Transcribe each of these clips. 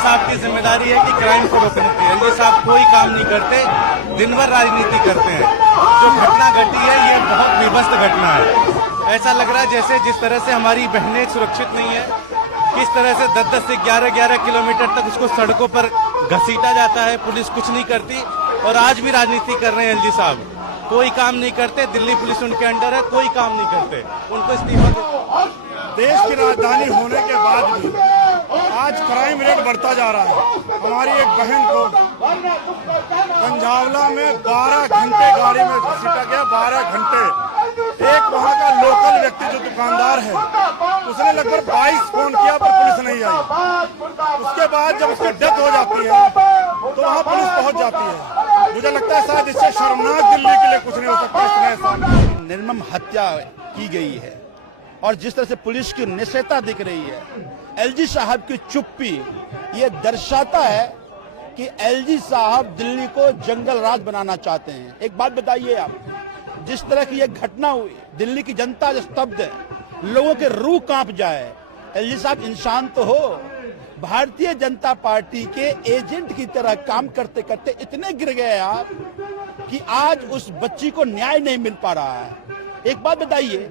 साहब की जिम्मेदारी है कि क्राइम को रोकने की। एलजी साहब कोई काम नहीं करते, दिन भर राजनीति करते हैं। जो घटना घटी है ये बहुत विभत्स घटना है। ऐसा लग रहा है जैसे जिस तरह से हमारी बहनें सुरक्षित नहीं है, किस तरह से 10-10 से 11-11 किलोमीटर तक उसको सड़कों पर घसीटा जाता है, पुलिस कुछ नहीं करती। और आज भी राजनीति कर रहे हैं एलजी साहब, कोई काम नहीं करते। दिल्ली पुलिस उनके अंडर है, कोई काम नहीं करते, उनको इस्तीफा दे। देश की राजधानी होने के बाद भी आज क्राइम रेट बढ़ता जा रहा है। हमारी एक बहन को पंजावला में 12 घंटे गाड़ी में घसीटा गया, 12 घंटे। एक वहाँ का लोकल व्यक्ति जो दुकानदार है उसने लगभग 22 फोन किया पर पुलिस नहीं आई। उसके बाद जब उसकी डेथ हो जाती है तो वहाँ पुलिस पहुँच जाती है। मुझे लगता है शायद इससे शर्मनाक दिल्ली के लिए कुछ नहीं हो सकता। निर्मम हत्या की गई है और जिस तरह से पुलिस की निष्क्रियता दिख रही है, एलजी साहब की चुप्पी ये दर्शाता है कि एलजी साहब दिल्ली को जंगल राज बनाना चाहते हैं। एक बात बताइए आप, जिस तरह की ये घटना हुई, दिल्ली की जनता जो स्तब्ध है, लोगों के रूह कांप जाए। एलजी साहब इंसान तो हो, भारतीय जनता पार्टी के एजेंट की तरह काम करते करते इतने गिर गए आप कि आज उस बच्ची को न्याय नहीं मिल पा रहा है। एक बात बताइए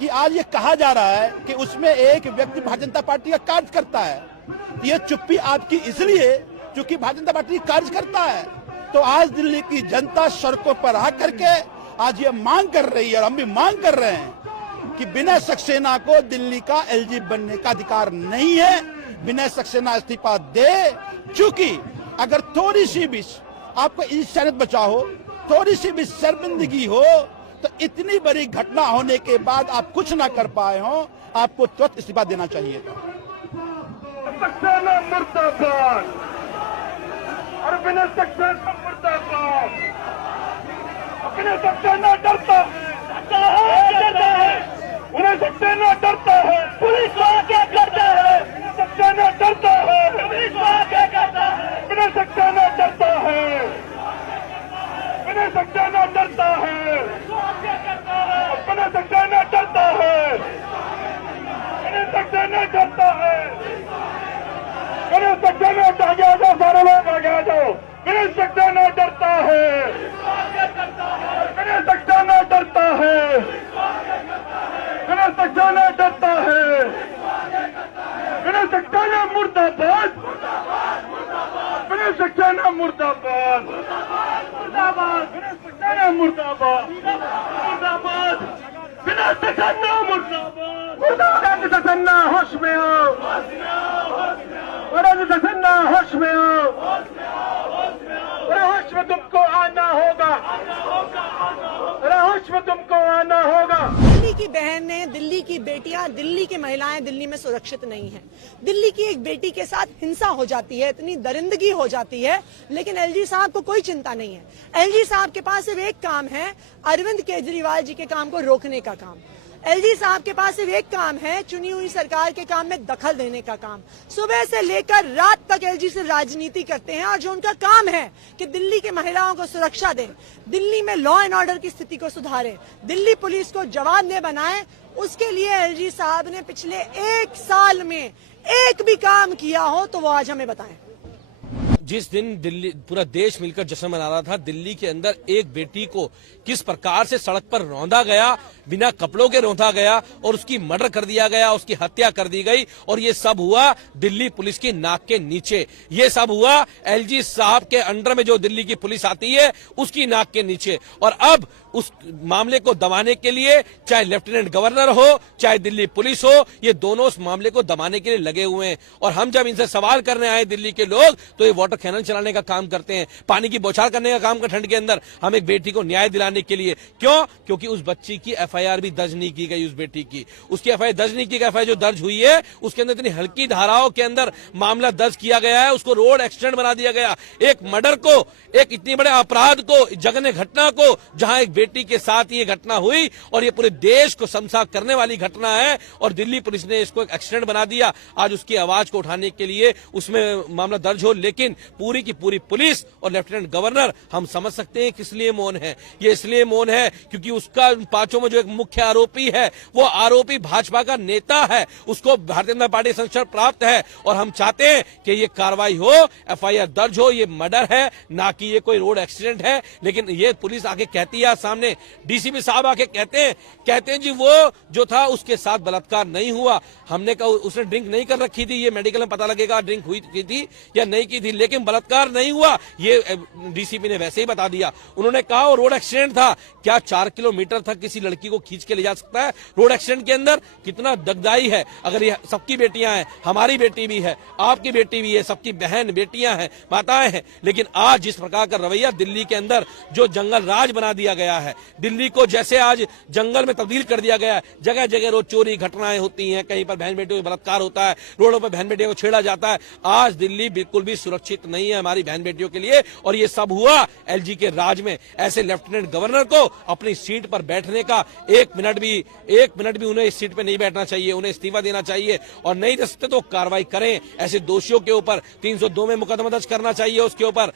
कि आज ये कहा जा रहा है कि उसमें एक व्यक्ति भारतीय जनता पार्टी का कार्य करता है। ये चुप्पी आपकी इसलिए क्योंकि भारतीय जनता पार्टी कार्य करता है। तो आज दिल्ली की जनता सड़कों पर आकर के आज ये मांग कर रही है और हम भी मांग कर रहे हैं कि विनय सक्सेना को दिल्ली का एलजी बनने का अधिकार नहीं है। विनय सक्सेना इस्तीफा दे, क्योंकि अगर थोड़ी सी भी आपको इंसानियत बचा हो, थोड़ी सी भी शर्मिंदगी हो, तो इतनी बड़ी घटना होने के बाद आप कुछ ना कर पाए हो, आपको तुरंत इस्तीफा देना चाहिए था। सक्सेना मुर्दाबाद और विनय सक्सेना मुर्दाबाद। विनय सक्सेना डरता है, विनय सक्सेना डरता है, पुलिस वाला क्या करता है? विनय सक्सेना डरता है, पुलिस वाला क्या करता है? विनय सक्सेना डरता है, विनय सक्सेना डरता है, विनय सक्सेना डरता है, विनय सक्सेना डरता है, विनय सक्सेना आगे आ जाओ, सारे लोग आगे आ जाओ। विनय सक्सेना डरता है, विनय सक्सेना डरता है, विनय सक्सेना डरता है, विनय सक्सेना मुर्दाबाद, विनय सक्सेना मुर्दाबाद, विनय सक्सेना मुर्दाबाद, मुर्दाबाद, विनय सक्सेना मुर्दाबाद, विनय सक्सेना होश में आओ, विनय सक्सेना होश में आओ, अरे होश में तुमको आना होगा, अरे होश में तुमको आना होगा। दिल्ली की बहनें, दिल्ली की बेटियां, दिल्ली की महिलाएं दिल्ली में सुरक्षित नहीं हैं। दिल्ली की एक बेटी के साथ हिंसा हो जाती है, इतनी दरिंदगी हो जाती है, लेकिन एलजी साहब को कोई चिंता नहीं है। एलजी साहब के पास सिर्फ एक काम है, अरविंद केजरीवाल जी के काम को रोकने का काम। एलजी साहब के पास सिर्फ एक काम है, चुनी हुई सरकार के काम में दखल देने का काम। सुबह से लेकर रात तक एलजी से राजनीति करते हैं और जो उनका काम है कि दिल्ली की महिलाओं को सुरक्षा दें, दिल्ली में लॉ एंड ऑर्डर की स्थिति को सुधारें, दिल्ली पुलिस को जवाबदेह बनाएं, उसके लिए एलजी साहब ने पिछले 1 साल में एक भी काम किया हो तो वो आज हमें बताएं। जिस दिन दिल्ली पूरा देश मिलकर जश्न मना रहा था, दिल्ली के अंदर एक बेटी को किस प्रकार से सड़क पर रौंदा गया, बिना कपड़ों के रौंदा गया और उसकी मर्डर कर दिया गया, उसकी हत्या कर दी गई। और ये सब हुआ दिल्ली पुलिस की नाक के नीचे। ये सब हुआ एलजी साहब के अंडर में जो दिल्ली की पुलिस आती है उसकी नाक के नीचे। और अब उस मामले को दबाने के लिए चाहे लेफ्टिनेंट गवर्नर हो चाहे दिल्ली पुलिस हो, ये दोनों उस मामले को दबाने के लिए लगे हुए हैं। और हम जब इनसे सवाल करने आए दिल्ली के लोग तो ये वाटर कैनन चलाने का काम करते हैं, पानी की बौछार करने का काम कर ठंड के अंदर, हम एक बेटी को न्याय दिलाने के लिए। क्यों? क्योंकि उस बच्ची की एफआईआर भी दर्ज नहीं की गई, उस बेटी की उसकी एफआईआर दर्ज नहीं की गई। एफआईआर जो दर्ज हुई है उसके अंदर इतनी हल्की धाराओं के अंदर मामला दर्ज किया गया है, उसको रोड एक्सीडेंट बना दिया गया। एक मर्डर को, एक इतनी बड़े अपराध को, जघन्य घटना को, जहां एक बेटी के साथ ये घटना हुई और ये पूरे देश को शर्मसार करने वाली घटना है और दिल्ली पुलिस ने इसको एक एक्सीडेंट बना दिया। आज उसकी आवाज को उठाने के लिए उसमें मामला दर्ज हो, लेकिन पूरी की पूरी पुलिस और लेफ्टिनेंट गवर्नर हम समझ सकते हैं किस लिए मौन है। ये इसलिए मौन है क्योंकि उसका उन पांचों में जो एक मुख्य आरोपी है वो आरोपी भाजपा का नेता है, उसको भारतीय जनता पार्टी संरक्षण प्राप्त है और हम चाहते हैं कि ये कार्रवाई हो, एफआईआर दर्ज हो। ये मर्डर है, ना कि ये कोई रोड एक्सीडेंट है। लेकिन ये पुलिस आके कहती है, सामने डीसीपी साहब आके कहते हैं जी वो जो था उसके साथ बलात्कार नहीं हुआ। हमने कहा उसने ड्रिंक नहीं कर रखी थी, ये मेडिकल में पता लगेगा ड्रिंक हुई की थी या नहीं की थी, लेकिन बलात्कार नहीं हुआ ये डीसीपी ने वैसे ही बता दिया। उन्होंने कहा वो रोड एक्सीडेंट था। क्या 4 किलोमीटर तक किसी लड़की को खींच के ले जा सकता है रोड एक्सीडेंट के अंदर? कितना दगदाई है। अगर ये सबकी बेटियां हैं, हमारी बेटी भी है, आपकी बेटी भी है, सबकी बहन बेटियां हैं, माताएं हैं, लेकिन आज जिस प्रकार का रवैया दिल्ली के अंदर जो जंगल राज बना दिया गया है, दिल्ली को जैसे आज जंगल में तब्दील कर दिया गया है, जगह जगह रोज चोरी घटनाएं होती हैं, कहीं पर बहन बेटियों को बलात्कार होता है, रोडों पर बहन बेटियों को छेड़ा जाता है। आज दिल्ली बिल्कुल भी सुरक्षित नहीं है हमारी बहन बेटियों के लिए और ये सब हुआ एलजी के राज में। ऐसे लेफ्टिनेंट गवर्नर को अपनी सीट पर बैठने का एक मिनट भी उन्हें इस सीट पर नहीं बैठना चाहिए, उन्हें इस्तीफा देना चाहिए और नहीं दे सकते तो कार्रवाई करें। ऐसे दोषियों के ऊपर 302 में मुकदमा दर्ज करना चाहिए, उसके ऊपर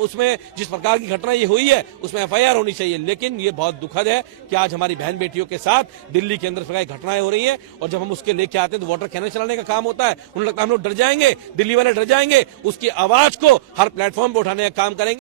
उसमें जिस प्रकार की घटना ये हुई है उसमें एफआईआर होनी चाहिए। लेकिन ये बहुत दुखद है कि आज हमारी बहन बेटियों के साथ दिल्ली के अंदर प्रकार की घटनाएं हो रही हैं और जब हम उसके लेके आते हैं तो वाटर कैनन चलाने का काम होता है। उन्हें लगता है हम लोग डर जाएंगे, दिल्ली वाले डर जाएंगे, उसकी आवाज को हर प्लेटफॉर्म पर उठाने का काम करेंगे।